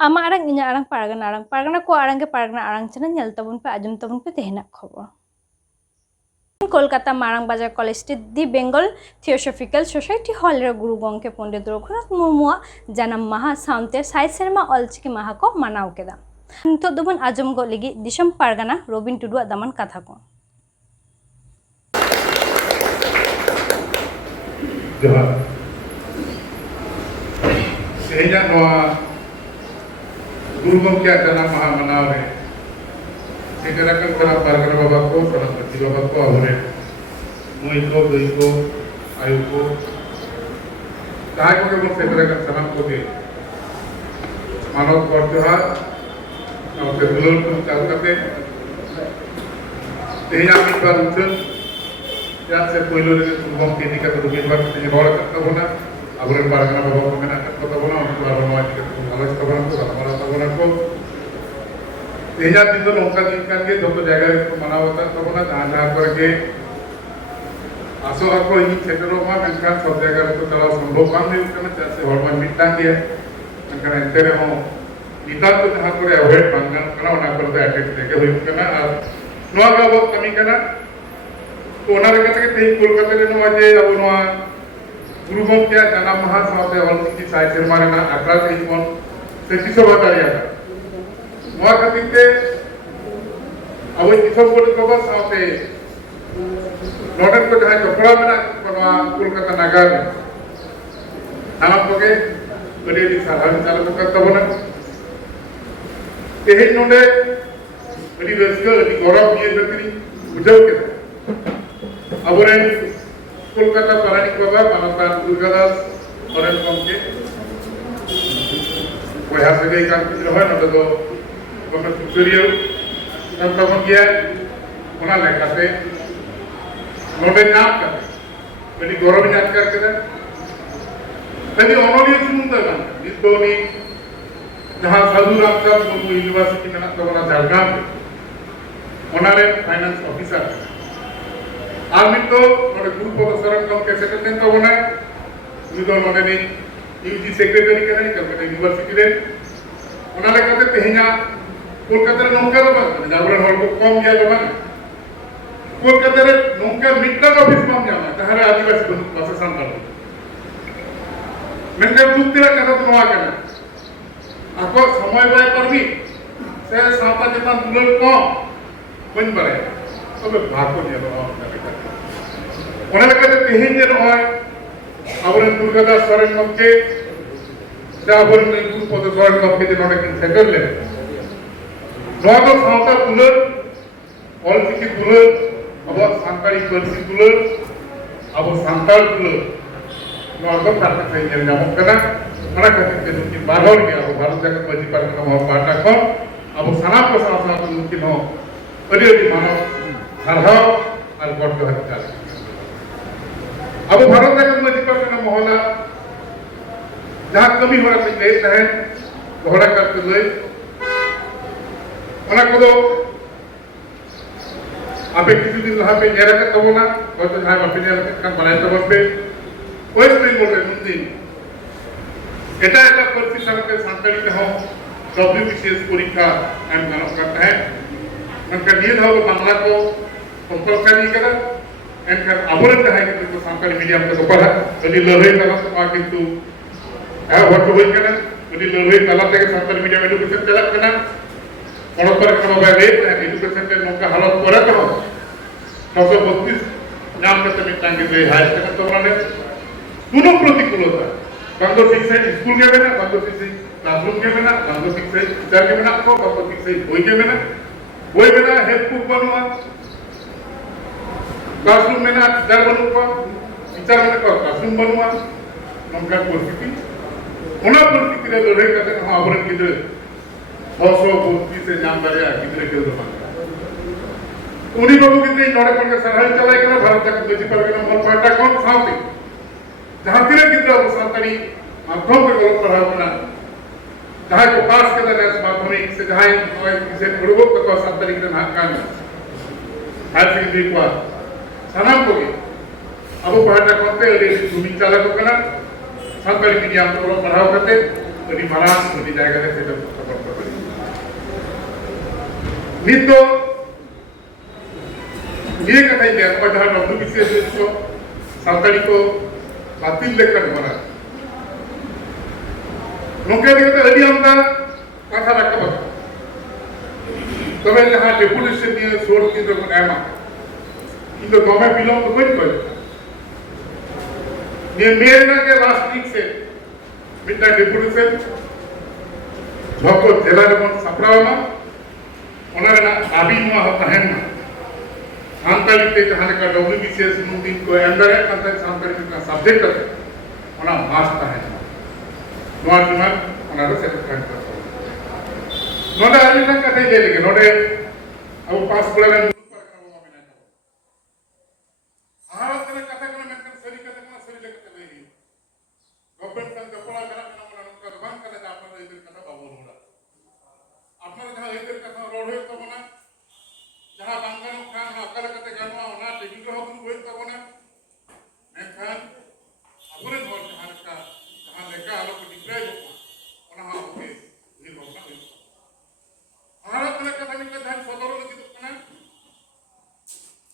Ama arang inya arang paragana ko arang ke paragana arang channel nyel tabun pe ajum tabun pe tehna khobor Kolkata মারাংবাজার College Street the Bengal Theosophical Society হলের গুরু গঙ্কে পণ্ডিত রঘুনাথ মুর্মুয়া জানাম মাহা সাউন্তে সাই সেরমা অলচিকি মাহা को मनाव केदा तो दुबन आजम गो लगी दिसम Pargana Robin टुडुआ दामान कथा को जोहार सेहजा नोआ गुरु गंके जानाम माहा मनाव रे सेकराकन करा पारगाना बाबा को सरस्वती बाबा को आवरे मुई को दुई को आयु को ताय को के सेकराकन सलाम को दे मानव करजोहार और दुलर को चाल करते तेजा मिटबार उठन या से पहिलो रे गुरु के निका तो मिटबार से रोड करता होना आवरे पारगाना बाबा को मेना करता होना उनको आरोमा के नॉलेज का बना को हमारा बना को तेजा दिन तो नौका दिन करके जो तो जगह को मनावता तो ना जहाँ करके आसो आपको इन क्षेत्रों में मेंका सब जगह तो चला संभव काम नहीं उसका जैसे हॉल में मिटान दिया मेंका इंतरे हो मिटान तो जहाँ पर अवॉइड बंगाल करना उन्हें पर तो अटैक देके हुई करना और नौका वो कमी करना तो उन्हें लगता है कि कोलकाता में नौजे अब नौ गुरुगों क्या जाना महासाव से हॉल की साइड से हमारे ना अकड़ा से ही कौन से किसो बता रहा था नौका खातिर के अब किसो बोल को बस साथे नोटन को जहाँ कपड़ा में ना बनवा कोलकाता नगर में हम आपके बड़े दी साधारण चालक को करता बना यही नोटे बड़ी रस्कर बड़ी गौरव ये बकरी उजाव के अब उन्हें कोलकाता परानी बाबा मानवतान दुर्गादास और इनकों के वो यहाँ से गई काम की तरह है नोटे तो वहाँ सुपीरियर तब तक हम किया उन्हें लेकर से नोटे नाम करते बड़ी गौरव नाम करके ना तभी ऑनोरियल सुनते हैं जिस दोनी जहाँ साधु रामचंद्र मुर्मू यूनिवर्सिटी में ना तो बना झारखंड में उन्होंने फाइनेंस ऑफिसर आर्मी तो नोटे ग्रुप ऑफ सरम कम कैसे करते हैं तो उन्हें विदो नोटे ने यूजी सेक्रेटरी करने निकल गए यूनिवर्सिटी में उन्होंने कहते तेहिया कोलकाता में नौकर लोग जाबरे हॉल को कम किया लोग कोलकाता रे नौकर मिट्टन ऑफिस में जाना जहाँ रे आदिवासी बंधु भाषा संतान मैंने दूसरा कथा तो नवा करना आपको समय बाय पर भी से साता जतान दुलर को बन पड़े तो वे भागो दिया लोग उन्हें कहते तेहिं जे नॉय आवरे दुर्गादा सरन के जाबरे ने ग्रुप ऑफ सरन के जे नोटे किन सेटल ले नवा तो साता दुलर ऑल की दुलर अब सांतारी कर्सी दुलर अब सांताल दुलर नवा तो प्राप्त से जन नाम करना मना कहते हैं कि बाहर के अब भारत जगत मजी पर का हम पाटा को अब सना को साथ उनकी नो अरे मानव हरहाव और गॉड को हत्या अब भारत जगत मजी पर का मोहला जहाँ कमी हो रहा है है घोड़ा करते हुए मना को तो आपे किसी दिन वहाँ पे नेरा का तब ना और तो जहाँ वापस नेरा का काम बनाए तब पे वेस्ट बेंगल में मुंदिन এটা পরিস্থিতি সাথে সান্তালি কে हम WBCS परीक्षा एम गणना करता है उनका नियत है वो बांग्ला को कंपलसरी करा एनकर अवरत है कि तो सान्ताली मीडियम का ऊपर है यदि लड़ाई तला तो किंतु है व्हाट हो गया ना यदि लड़ाई तला तक सान्ताली मीडियम एजुकेशन चला करना और पर का मोबाइल रेट एजुकेशन के नौका हालत करे तो 932 नाम का तमिल टांगे दे हाई स्कूल तो उन्होंने दोनों प्रतिकूलता बंदो शिक्षा स्कूल के बिना बंदो शिक्षा क्लासरूम के बिना बंदो शिक्षा टीचर के बिना को बंदो शिक्षा बोई के बिना हेल्प बुक बनवा क्लासरूम में ना टीचर बनवा टीचर में को क्लासरूम बनवा नमका परिस्थिति उना परिस्थिति रे लड़ाई करते हम आवरण किधर 632 से नाम दरिया किधर के दो उन्हीं बाबू कितने नोड़े पर के सरहद चलाए करना भारत तक दोषी पर के नंबर पाटा कौन साथी जहाँ तीन कितना वो संतानी माध्यम के गलत पढ़ा होना जहाँ को पास के दर माध्यमिक से जहाँ इसे पढ़ो तो संतानी के नाम का हायर सेकेंडरी को सनाम को भी अब वो पढ़ा करते हैं और ये भूमि चालक को करना संतानी मीडियम को पढ़ाओ करते ᱟᱹᱰᱤ ᱢᱟᱨᱟᱝ ᱟᱹᱰᱤ ᱡᱟᱭᱜᱟ ᱨᱮ ᱥᱮᱴᱮᱨ ᱥᱟᱯᱚᱨᱴ ᱠᱚ ᱱᱤᱛ ᱫᱚ ᱱᱤᱭᱟᱹ ᱠᱟᱛᱷᱟᱧ ᱞᱟᱹᱭᱟ ᱱᱚᱜᱼᱚᱭ ᱡᱟᱦᱟᱸ WBCS ᱠᱚ ᱥᱟᱱᱛᱟᱲᱤ ᱠᱚ ᱵᱟᱹᱛᱤᱞ ᱞᱮᱠᱷᱟᱱ ᱚᱱᱟ ᱱᱚᱝᱠᱟ ᱤᱫᱤ ᱠᱟᱛᱮ ᱟᱹᱰᱤ ᱟᱢᱫᱟ ᱠᱟᱛᱷᱟ ᱨᱟᱠᱟᱵ ᱟᱠᱟᱱᱟ ᱛᱚᱵᱮ ᱡᱟᱦᱟᱸ ᱰᱮপুᱴᱮᱥᱚᱱ ᱱᱤᱭᱟᱹ ᱥᱳᱨ ᱠᱮᱱᱫᱨᱚ ᱵᱚᱱ ᱮᱢᱟ ᱤᱧ ᱫᱚ ᱫᱚᱢᱮ ᱵᱤᱞᱚᱢ ᱫᱚ ᱵᱟᱹᱧ ᱠᱷᱚᱡ ᱱᱤᱭᱟᱹ ᱢᱮ ᱨᱮᱱᱟᱜ ᱜᱮ ᱞᱟᱥᱴ ᱩᱭᱤᱠ ᱥᱮ ᱢᱤᱫᱴᱟᱝ ᱰᱮপুᱴᱮᱥᱚᱱ ᱡᱷᱚᱛᱚ ᱡᱮᱞᱟ ᱨᱮᱵᱚᱱ ᱥᱟᱯᱲᱟᱣᱟ ᱚᱱᱟ ᱨᱮᱱᱟᱜ ᱫᱟᱵᱤ ᱱᱚᱣᱟ ᱦᱚᱸ ᱛᱟᱦᱮᱱ ᱢᱟ ᱥᱟᱱᱛᱟᱲᱤ ᱛᱮ ᱡᱟᱦᱟᱸ ᱞᱮᱠᱟ WBCS ᱱᱩᱱ ᱫᱤᱱ ᱠᱚ ᱮᱢ ᱫᱟᱲᱮᱭᱟᱜ ᱠᱟᱱ ᱛᱟᱦᱮᱸᱫ ᱥᱟᱱᱛᱟᱲᱤ ᱢᱤᱫᱴᱟᱝ ᱥᱟᱵᱡᱮक्ᱴ ᱠᱟᱛᱮ ᱚᱱᱟ ᱢᱟᱥ ᱛᱟᱦᱮᱱ ᱢᱟ ᱱᱚᱣᱟ ᱰᱤᱢᱟᱱᱰ ᱚᱱᱟ ᱨᱮ ᱥᱮᱴᱮᱨ ᱛᱟᱦᱮᱱ ᱠᱟᱱᱟ ᱱᱚᱰᱮ ᱟᱨ ᱢᱤᱫᱴᱟᱝ ᱠᱟᱛᱷᱟᱧ ᱞᱟᱹᱭ ᱞᱮᱜᱮ ᱱᱚᱰᱮ ᱟᱵᱚ ᱯᱟᱥᱠᱩᱲᱟ ᱨᱮᱱ ᱢᱩᱞᱩᱠ ᱯᱟᱨᱜᱟᱱᱟ ᱵᱟᱵᱟ ᱢᱮᱱᱟᱭ ᱛᱟᱵᱚᱱᱟ ᱦᱟᱦᱟᱲᱟᱜ ᱛᱮᱱᱟᱜ ᱠᱟᱛᱷᱟ ᱠᱟᱱᱟ ᱢᱮᱱᱠᱷᱟᱱ ᱥᱟᱹᱨᱤ ᱠᱟᱛᱷᱟ ᱠᱟᱱᱟ ᱥᱟᱹᱨᱤ ᱞᱮᱠᱟᱛᱮ ᱞᱟᱹᱭ ᱦᱩᱭᱩᱜᱼᱟ गवर्नमेंट संग जपड़ा मेरा नाम नोंका दो बांग कले आपन इधर कथा बाबू रोड़ा आपन जहां इधर कथा रोड होय तबना जहां बांगन खान अकल कते गानवा ओना टेकिंग हो गुन होय तबना मेखान अबरे होल जहां लेका आलो को डिग्राई ओना हा ओके नि बाबा होय भारत ने कथा निकल ध्यान सदर लगी तो कना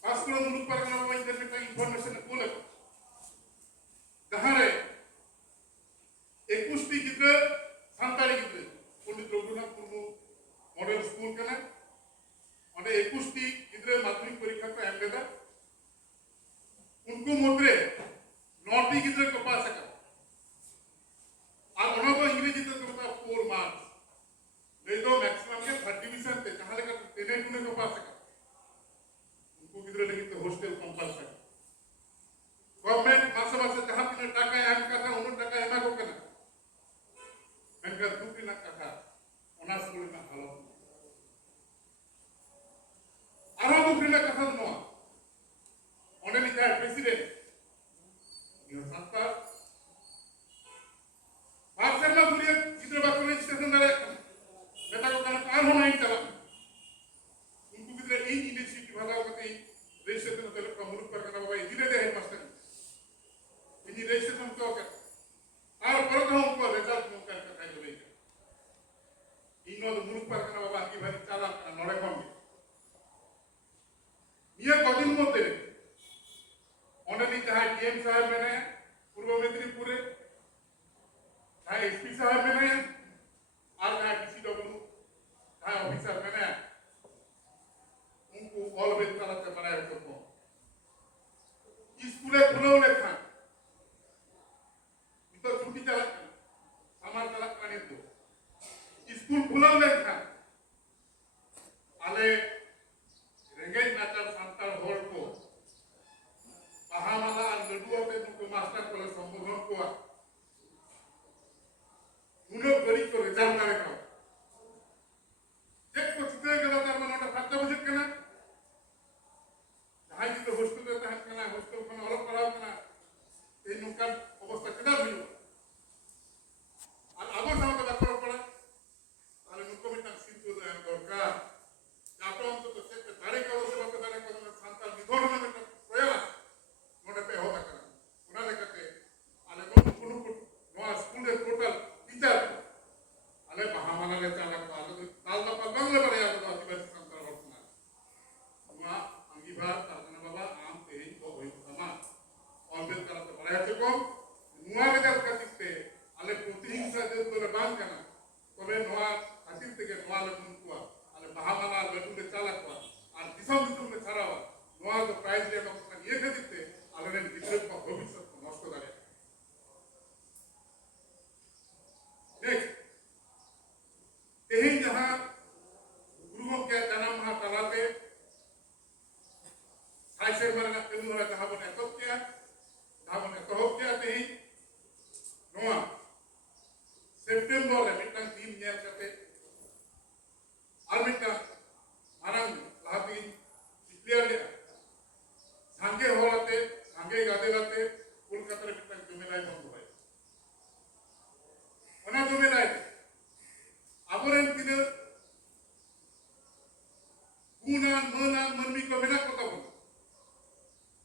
पासकुल मुलुक परगना बाबा इधर में इंफॉर्मेशन को ले जहां रे 21 T गिद्रा सान्ताली गिद्रा Pandit Raghunath Murmu model school कना ओंडे 21 टी गिद्रा माध्यमिक परीक्षा को एम लेदा उनको मोद्रे 9 टी गिद्रा को पास का और ओना को इंग्लिश तो करता 4 मार्क्स नहीं तो मैक्सिमम के 3rd डिवीजन पे जहां लेकर तेने टूने को पास का उनको गिद्रा लगी तो हॉस्टल कंपलसरी गवर्नमेंट मासे मासे जहां तीन टाका एम करता उन टाका एमा को कना मेनका दुख ना कथा ओना स्कूल ना हालत आरो दुख ना कथा नो ओने नि जाय प्रेसिडेंट यो सत्ता बाक्सर ना दुनिया चित्र बाक्सर स्टेशन दारे बेटा को कना आर होना ही चला उनको किधर एक यूनिवर्सिटी भागा होते रजिस्ट्रेशन तले मुलुक परगना बाबा इदिले दे हेडमास्टर इनी रजिस्ट्रेशन तो कर और परत हम को रिजल्ट नो कर कथा जो लेके इनो मुलुक परगना बाबा की भारी चाला नोडे कम निया कदिन मते ओंडे नि जहां डीएम साहब मेने पूर्व मेदिनीपुर रे जहां एसपी साहब मेने और जहां डीसीडब्ल्यू जहां ऑफिसर मेने उनको ऑल वेज तरह से बनाए रखो स्कूले खुलो लेखा तो छुट्टी चला समाज चला काने तो स्कूल खुलो लेखा आले रेंगेज नाचार सांतार होल को बाहामाला और लड्डू पे तुमको मास्टर को संबोधन को उनो गरी को रिजल्ट करे का एक को चिते गला तार मनोटा फाटा बुझत केना जहां जी तो हॉस्टल रे तहत केना हॉस्टल को अलग कराव केना ए नुका अवस्था केना हुई और आगो सामने बापर पड़ा ताले नुको मिटा सिंतु दरकार जातो हम तो से तारे का से बात तारे को संतान विधोर में प्रयास नोडे पे होता करा उना लेकते आले को नो स्कूल रे टोटल टीचर आले महामाना ले चाला को आले ताल दा पगंग ले बड़े आले आदिवासी संतान वर्तमान नुआ अंगीभार तारना बाबा आम तेज को होई समा ऑलवेज करते बड़े আছে को नुआ রেজাল্ট কাটিতে আলে প্রতিহিংসা যে তোরে বাং কানা তবে নোয়া হাসিল থেকে নোয়া লগুন কুয়া আলে বাহামানা লডুলে চালা কুয়া আর দিশম দিশম রে ছাড়াওয়া নোয়া তো প্রাইজ রে নকশা নিয়ে খাদিতে আলে রে ভিতরে को ভবিষ্যৎ নষ্ট করে দেখ তেহিন जहां गुरुओं के जन्म महा तलाते साइसेर मारना कनु हरा जहां बने तो क्या जहां बने तो क्या तेहिन नोआ सेप्टेम्बर रे मिटन टीम नेल करते और मिटन मारंग लाती प्लेयर ले सांगे होलाते सांगे गादेलाते कोलकाता रे मिटन जुमेलाई बंद होय ओना जुमेलाई आबोरेन तिने गुना मना मनमी को बिना को तब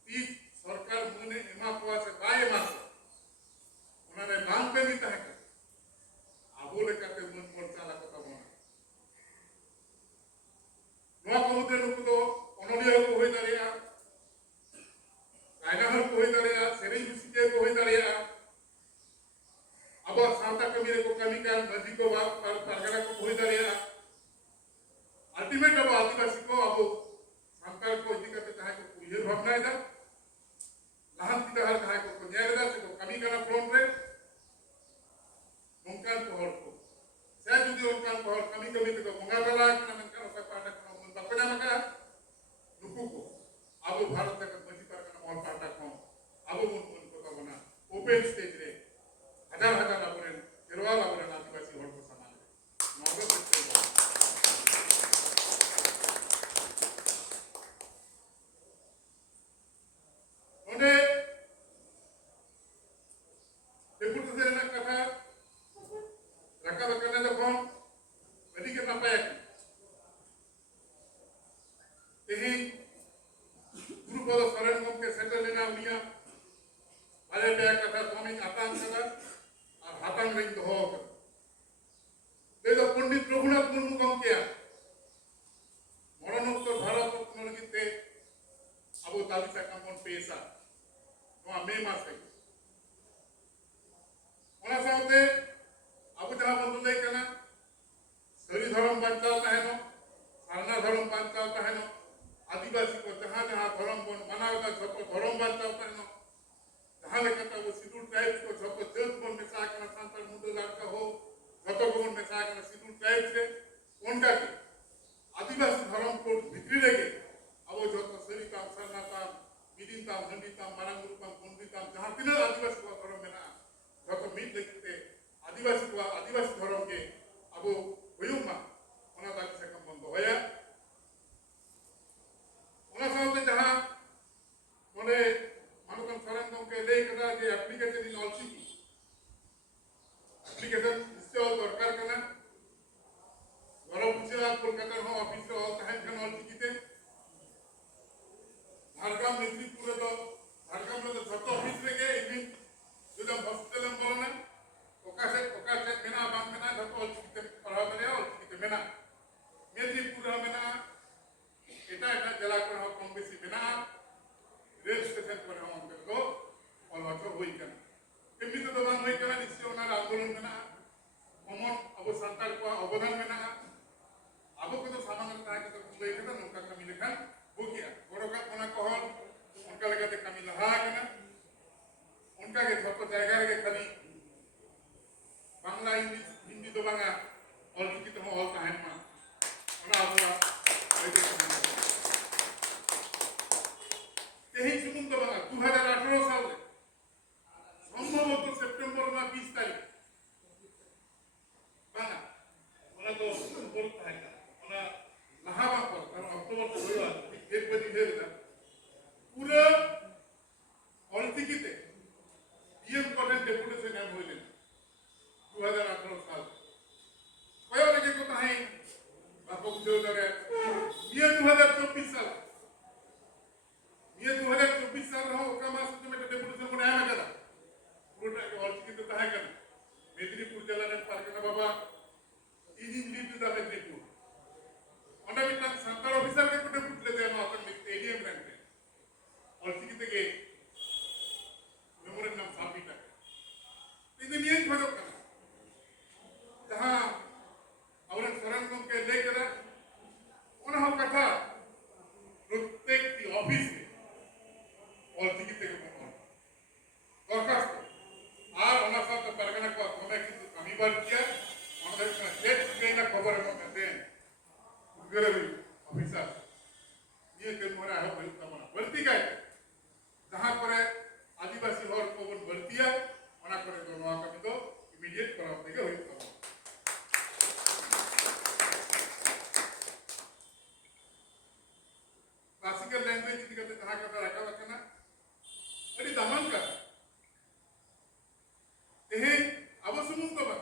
इस सरकार मुने एमा को से बाय मास ओना रे बांग पे मिता है कमी रे को कमी का नदी को बात परगना को होई दारिया अल्टीमेट अब आदिवासी को अब संताल को इदी करते चाहे को उयेर भावना है लहान की हर चाहे को न्यायदा से को कमी करना फ्रंट रे नौकान को हर को saya juga orang bahwa kami itu mengalah karena kan saya pada kamu tapi nama kan nukuku abu Bharat dekat masih pada karena orang pada kamu abu mun kota mana open stage re हजार laporan terwal laporan आदिवासी orang bersama novel betul Onde deputi saya nak kata rakan-rakan ada kon bagi kita apa ya ini grup orang saran ngom ke settle lena unia ada pihak kata kami atang kata और हाथांग ring doho कर देखो पंडित रघुनाथ मुर्मू गम किया मरणोत्तर भारत रत्न लगते अब तालिका कमन पेशा नोआ मे मासे ओना साथे अब जहां बंधु लई कना सरी धर्म बांचाव तहनो सारना धर्म बांचाव तहनो आदिवासी को जहां जहां धर्म बन मनावता सब धर्म बांचाव तहनो जहां लेकर वो शेड्यूल ट्राइब्स को सब जज बन में साकना सांतल मुंडलार का हो गतो बन में साकना शेड्यूल ट्राइब्स के उनका के आदिवासी धर्म को भित्री लगे अब वो जो सरी काम सरना काम मिदिन काम हंडी काम मारंगुरु काम कुंडी काम जहां तीन आदिवासी को धर्म में ना जो तो मीट लगते आदिवासी धर्म के अब हुयुमा ओना दाबी से कम बंद होया ओना साथे जहां मोने मानुकन सरंगम के ले कदा जे application in all city application install दरकार करना गरम पूछे कोलकाता हो ऑफिस रे ऑल टाइम जन ऑल सिटी ते झारग्राम मेदिनीपुर तो झारग्राम में तो छत ऑफिस रे के इविन जो हॉस्पिटल में बोलना ओकासे मेना बांग मेना छत ऑल सिटी ते पढ़ा करे ऑल सिटी ते मेना मेदिनीपुर मेना एटा जिला को कम बेसी मेना रेल स्टेशन पर हम को और वाचो होई कना केमि तो बांग होई कना निश्चय ओना आंदोलन मेना कमन अब संताल को अवदान मेना अब को तो सामान्य ता के तो लई कना नोका कमी लेखान हो गया गोरका कोना कहल उनका लगाते कमी लहा कना उनका के छत जायगा के खाली बांग्ला इंग्लिश हिंदी तो बांगा और की तो ऑल टाइम मा ओना आबुआ तेही सुमुन तो बांगा 2018 साल रे সম্ভবত সেপ্টেম্বর না 20 তারিখ বাংলা ওনা তো বলতে হয় না ওনা লাহাবা পর কারণ অক্টোবর তো হইলো एक बजे दे देता पूरा ऑलटिकीते पीएम कॉटन डेपुटेशन नाम होइले 2018 साल कयो लगे को ताई बापू जो दरे ये 2024 साल हो का मास में डेपुटेशन को नया लगा पूरा ऑलटिकीते ताहे कर मेदिनीपुर जिला ने पारकना बाबा इंजिन लीड दा मेदिनीपुर ओना मिटन संताल ऑफिसर के कोटे पुटले दे मातन में एडीएम रैंक पे और सिकिते के मेमोरेंडम साबिता इने नियम फॉलो करना जहां औरन सरंगम के लेकर ओना हम कथा प्रत्येक की ऑफिस में और सिकिते के कोन दरखास्त আর ওনা সাথে পারগানা को हमें কিন্তু আমি বার किया আমাদের স্টেট থেকে না খবর हम दें गरबी ऑफिसर ये के मोरा है भाई तमना बढ़ती का जहां पर आदिवासी हर पवन बढ़तिया ओना करे दोनों का भी तो इमीडिएट कराव देके होई तम क्लासिकल लैंग्वेज की कहते जहां का रखा रखना अरे दमन का एहे अब सुमुन तो बा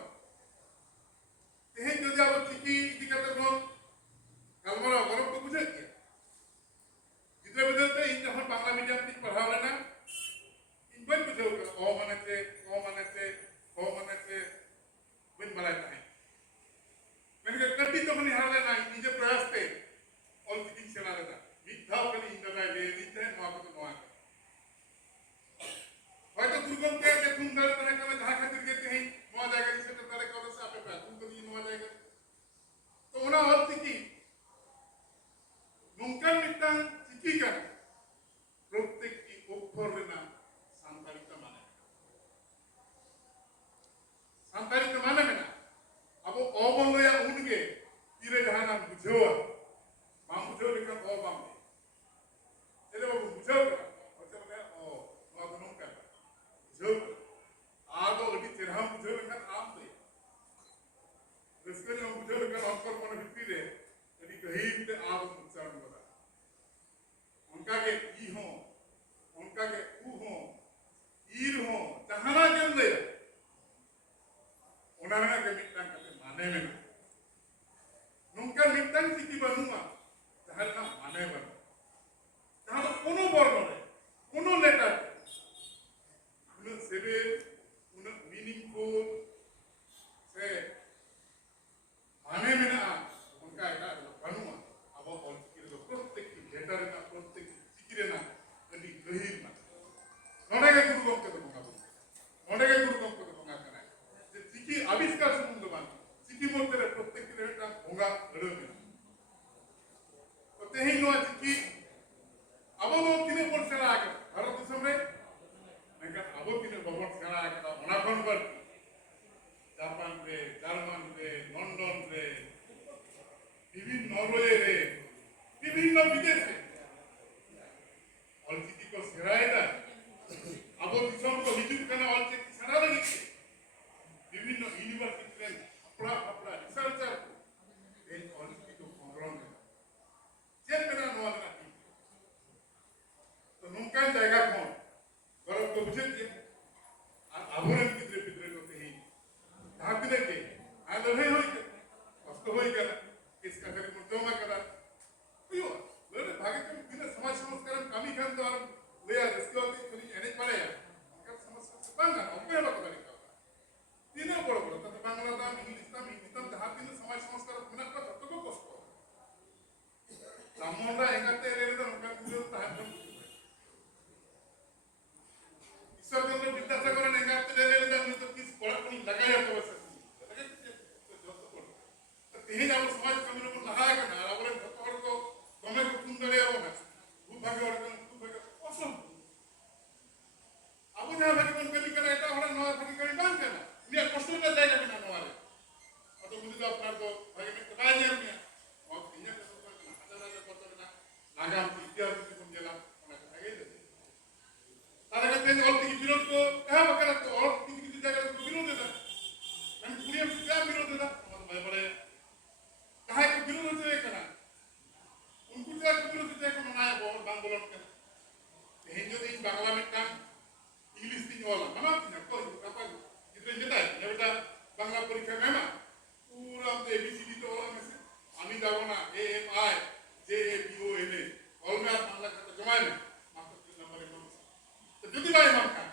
ᱨᱟᱹᱥᱠᱟᱹ ᱧᱚᱜ ᱵᱩᱡᱷᱟᱹᱣ ᱞᱮᱠᱷᱟᱱ ᱚᱱᱠᱚᱨ ᱢᱚᱱᱮ ᱵᱷᱤᱛᱨᱤ ᱨᱮ ᱟᱹᱰᱤ ᱜᱟᱹᱦᱤᱨ ᱛᱮ ᱟᱵ ᱩচ্ᱪᱟᱨণ ᱠᱟᱫᱟ ᱚᱱᱠᱟᱜᱮ ᱤ ᱦᱚᱸ ᱚᱱᱠᱟᱜᱮ ᱩ ᱦᱚᱸ ᱤᱨ ᱦᱚᱸ ᱡᱟᱦᱟᱱᱟᱜ ᱜᱮᱢ ᱞᱟᱹᱭᱟ ᱚᱱᱟ ᱨᱮᱱᱟᱜ ᱜᱮ ᱢᱤᱫᱴᱟᱝ ᱠᱟᱛᱮ ᱢᱟᱱᱮ ᱢᱮᱱᱟᱜᱼᱟ ᱱᱚᱝᱠᱟ ᱢᱤᱫᱴᱟᱝ ᱪᱤᱠᱤ ᱵᱟᱹᱱᱩᱜᱼᱟ ᱡᱟᱦᱟᱸ ᱨᱮᱱᱟᱜ ᱢᱟᱱᱮ ᱵᱟᱹᱱᱩᱜᱼᱟ ᱡᱟᱦᱟᱸ ᱫᱚ কোনো বর্ণ রে কোনো লেটার উনার সেভেল উনার মিনিংফুল সে মানে মেনা'a অনকা এটা বানুয়া আবো অলচিকি রে প্রত্যেকটি লেটার রেনা প্রত্যেকটি চিকি রেনা আদি গহির না নডেগে গুরু গমকে তো বঙ্গা বলি নডেগে গুরু গমকে তো বঙ্গা কানা যে চিকি আবিষ্কার সম্বন্ধ বান চিকি মধ্যে রে প্রত্যেকটি রেটা বঙ্গা লড়ে মেনা তো তেহি নোয়া চিকি अब वो किने पर सेरा आके भारत दिसम रे मेका अब किने बहुत सेरा आके ओना कोन पर जापान रे जर्मन रे लंदन रे विभिन्न नॉर्वे रे विभिन्न विदेश रे अलचिकी को सेरायदा अब दिसम को हिजुक कना अलचिकी सेरा लगी विभिन्न यूनिवर्सिटी रे अपना अपना रिसर्चर इन अलचिकी को संग्रह में चेक मेरा नोआ ना तो नौका जाएगा कौन गौरव को बुझे दिए आभरण कितने पितरे होते हैं धाकने के आदर है होई के कष्ट होई के इसका करे मुद्दों में करा क्यों लोग भागे के बिना समाज संस्कार कमी खान द्वारा ले आ इसके होते थोड़ी एने पड़े यार उनका समस्या से बांगा ओपे बात करें का तीनों बड़ो बड़ो तो बांग्ला दाम इंग्लिश दाम जहाँ तीनों समाज संस्कार बिना का तो को कष्ट सामोंडा एंगाते रे तो उनका कुछ ताहम सरकार ने विद्यासागर ने गाते ले ले तो किस कोड़ा कोनी लगाया तो बस तो तेहे जाव समाज कमी को लगाया का ना और भक्तों को गमे को सुंदर है वो ना खूब भाग्य और खूब भाग्य असम अब जहां भाग्य मन कमी करे এটা হলো নয় ভাগ্য করে দান কেন নিয়ে কষ্টটা জায়গা বিনা নওয়ারে অত বুঝি আপনার তো ভাগ্য में कबाय नहीं है और इन्हें तो हजार हजार কত না লাগাম ইতিহাস কি কোন জেলা অনেক আগে তাদের কাছে অলচিকি বিরোধ को कहा बकरा तो और किसी जगह को विरोध देता हम पूरी हम क्या विरोध देता हम बड़े बड़े कहा कि विरोध होते हैं करना उनको क्या विरोध देते हैं को ना बहुत आंदोलन कर हिंदू दिन बांग्ला में काम इंग्लिश दिन वाला माना ना कोई apa जितने जता है ये बेटा बांग्ला परीक्षा में ना पूरा हम एबीसीडी तो वाला में से আমি যাব না AMI JABONA ऑल में आप बांग्ला का जमा में आपको नंबर तो যদি ভাই মানকা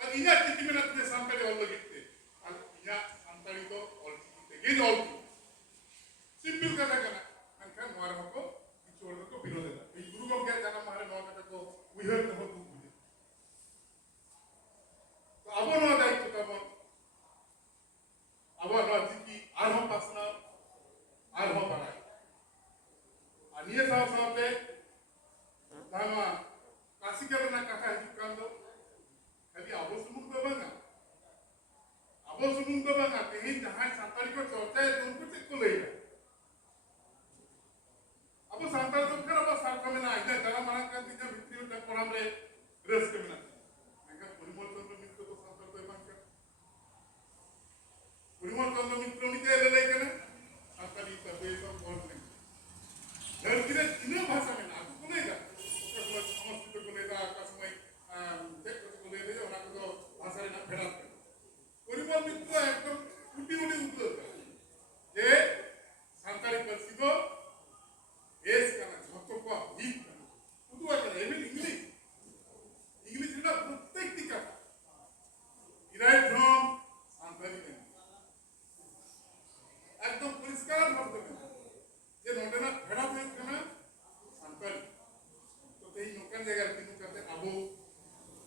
আর ইনা চিকি মেনা তে সান্তালি অল গিতে আর ইনা সান্তালি তো অল চিকিতে গে অল সিম্পল কথা কেনা মানকা নোয়ার হকো কিছু ওর को विरोध है এই गुरु को क्या जाना हमारे नौ कथा को उइहर तो हो बुझे तो अब नो दायित्व तब अब नो चिकी আর हम पासना আর हम बनाई अनिय साव सावते दामा क्लासिकल ना कथा हिजुक कान दो खाली आबो सुमुंग दो बांगा तेही जहां सांताली को चर्चा है उनको चेक को लेगा अब सांताल तो फिर अब सार्थ में ना इधर जरा माना का तीजा भित्री में तक पढ़ाम रे रस के बिना मैं परिमल चंद्र मित्र तो सांताल तो बांगा परिमल चंद्र मित्र नीचे ले ले के ना सांताली तबे सब बहुत नहीं धरती रे तीनों भाषा में ना को लेगा समस्त को लेगा का समय देख को ले ले ओना को भाषा रे ना फेड़ा परिमल मित्र एकदम उटी उटी उत्तर जे सांताली परसी को एस करना झोंको को वीक उतुआ के एमिल इंग्लिश ना प्रत्येक टिका इराय फ्रॉम सांताली में एकदम परिष्कार भाव में जे नोडेना फेड़ा हुई करना सांताली तो तेई नोकन जगह तीनों करते आबो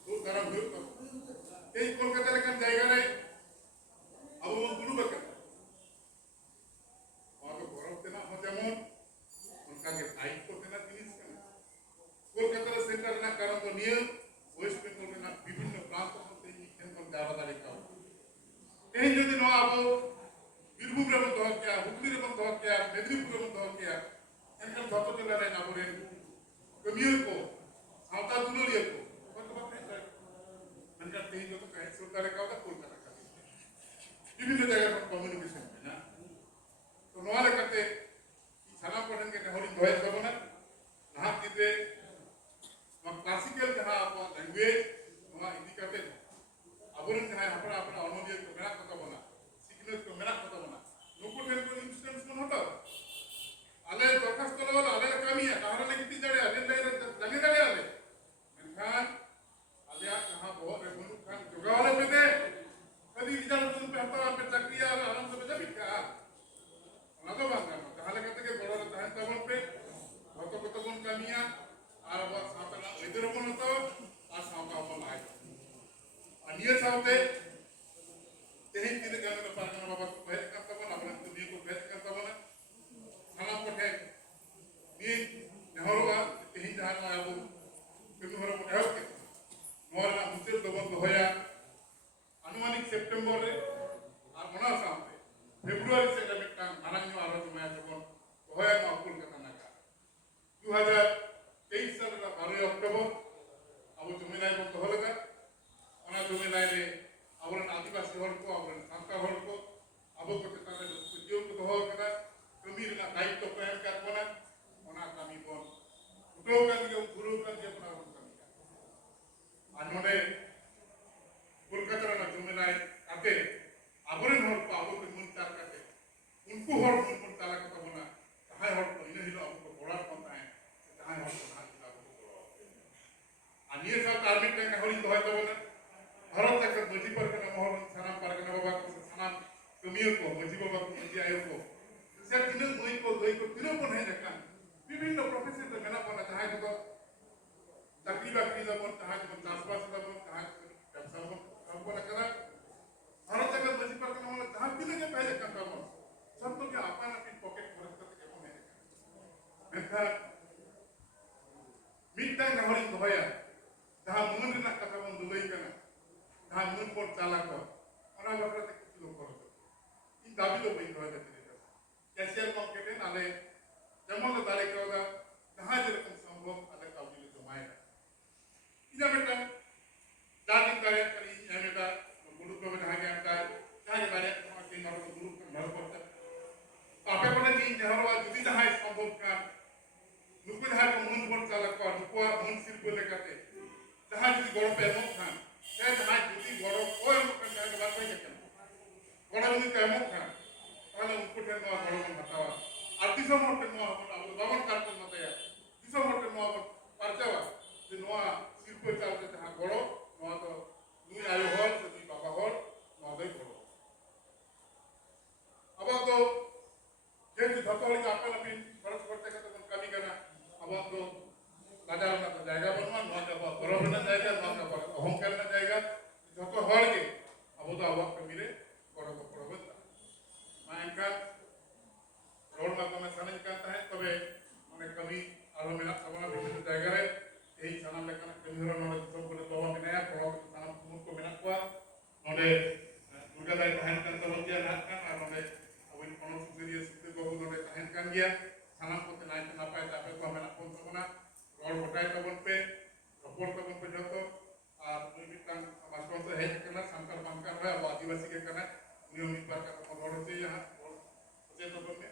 दो तरह हुई तो तेई कोलकाता लेकिन जाएगा रे अब वो गुरु बकर और तो गौरव देना हो जेमन उनका के दायित्व देना जिनिस करना कोलकाता सेंटर ना कारण तो निये वेस्ट बेंगल में ना विभिन्न प्रांत में तेई केंद्र जावा दारे का तेई यदि न आबो बीरभूम रे बंद हो गया हुगली रे बंद हो गया मेदिनीपुर रे बंद हो गया एनकन धतो जिला रे ना बोरे कमियर को सावता दुलरिया को और तो बात है मनका तेई जो तो कहे सरकार का कोलकाता विभिन्न जगह पर कम्युनिकेशन है ना फेब्रुआरी से मिट्टान मारांग आरो जुमाया जबन होया मा कोलकाता नागा 2023 साल रा 12 अक्टोबर अब जुमिनाय बन दोहलगा ओना जुमिनाय रे आवरन आदिवासी हर को आवरन सांता हर को अब को तेतारे उद्योग को दोह कदा कमी रे दायित्व को एम कर कोना ओना कमी बन उठो kan के गुरु kan जे अपना कमी आज मोडे कोलकाता रा जुमिनाय आते आवरन हर को अब को मन तार काते उनको हर मन ताला को बना ताहाय हर को इन हिलो अब को बड़ा कोता है ताहाय हर को हाथ का को आनिए सा कार्मिक टेन हरि दोय तबना भारत तक मजी पर का मोहन सानाम पारगना बाबा को सानाम कमियो को मजी बाबा को मजी आयो को से तीन दोई को तीन को है रखन विभिन्न प्रोफेशन में मेना पना ताहाय को चाकरी बाकरी दबन ताहाय को चासबास दबन ताहाय व्यवसाय को को करा भारत तक मजी पर का मोहन ताहाय तीन के पहले का काम सब तो के आपन अपनी पॉकेट खर्च करके को है मेखा मिटा नहरी दोया जहां मन रे ना कथा बन दुलई कना जहां मन पर चाला को ओना बकरा ते किछ लोग करो इन दाबी लो बइन दोया ते कैशियर मार्केट है नाले जमल दाले कोदा जहां जे रकम संभव अले काउजी जो मायना इना बेटा दादी करे करी एमेटा गुरु को जहां के आता जहां बारे के नर गुरु नर करता आपे पने की जहरवा जुदी जहां संभव का नुकु जहां को मन पर चाला को नुकु मन सिर को लेकाते जहां जुदी गड़ पे मत खान से जहां जुदी गड़ कोई मत जहां के बात नहीं करता गड़ जुदी के मत खान ताले उनको ठेन नो गड़ में बतावा आरती सम मोटे नो अब बाबन कार्टन मत या दिसो मोटे नो परचावा जे नो सिर को चालते जहां गड़ नो तो नुई आयो हल से बाबा हल नो दई गड़ अब तो जे धतो हली आपन अपनी खर्च करते करते कमी करना अब तो बाजार में तो जाएगा बनवा नो जब गौरव ना जाएगा नो जब अहंकार ना जाएगा धतो हल के अब तो अब कमी रे गौरव पड़बत मायका रोड में तो सानन काता है तबे माने कमी आरो मेना सबना विभिन्न जायगा रे एही सानाम लेकन कमी हरो नोडे सब को बाबा मेना पड़ो सानाम को मेना को नोडे दुर्गा दाई तहन kan तबजिया ना kan और नोडे अब इन कोनो सुरिया सुते बाबू नोडे तहन kan गया सानाम को ते नाइ ना पाए तापे को मेना कोन सबना रोड हटाई तबन पे रपोर्ट तबन पे जतो और दुई मिटान समाज को है कना संकर बांकर है अब आदिवासी के कना नियमित बार का रोड से यहां से तबन में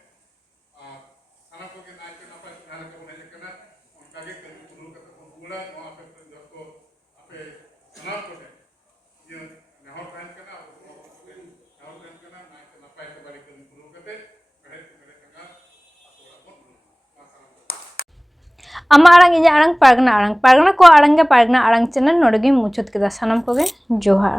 खाना को के नाइ के ना पाए खाना को है कना उनका के कमी गुरु का तो पूरा नो आपे जतो आपे सलाम को है ये नहर टाइम कना नहर टाइम कना नाइ के ना पाए के बारे कमी गुरु कते करे कना थोड़ा बहुत masala ama arang inya arang pargana ko arang ge pargana arang channel nodegi muchut keda sanam koge johar।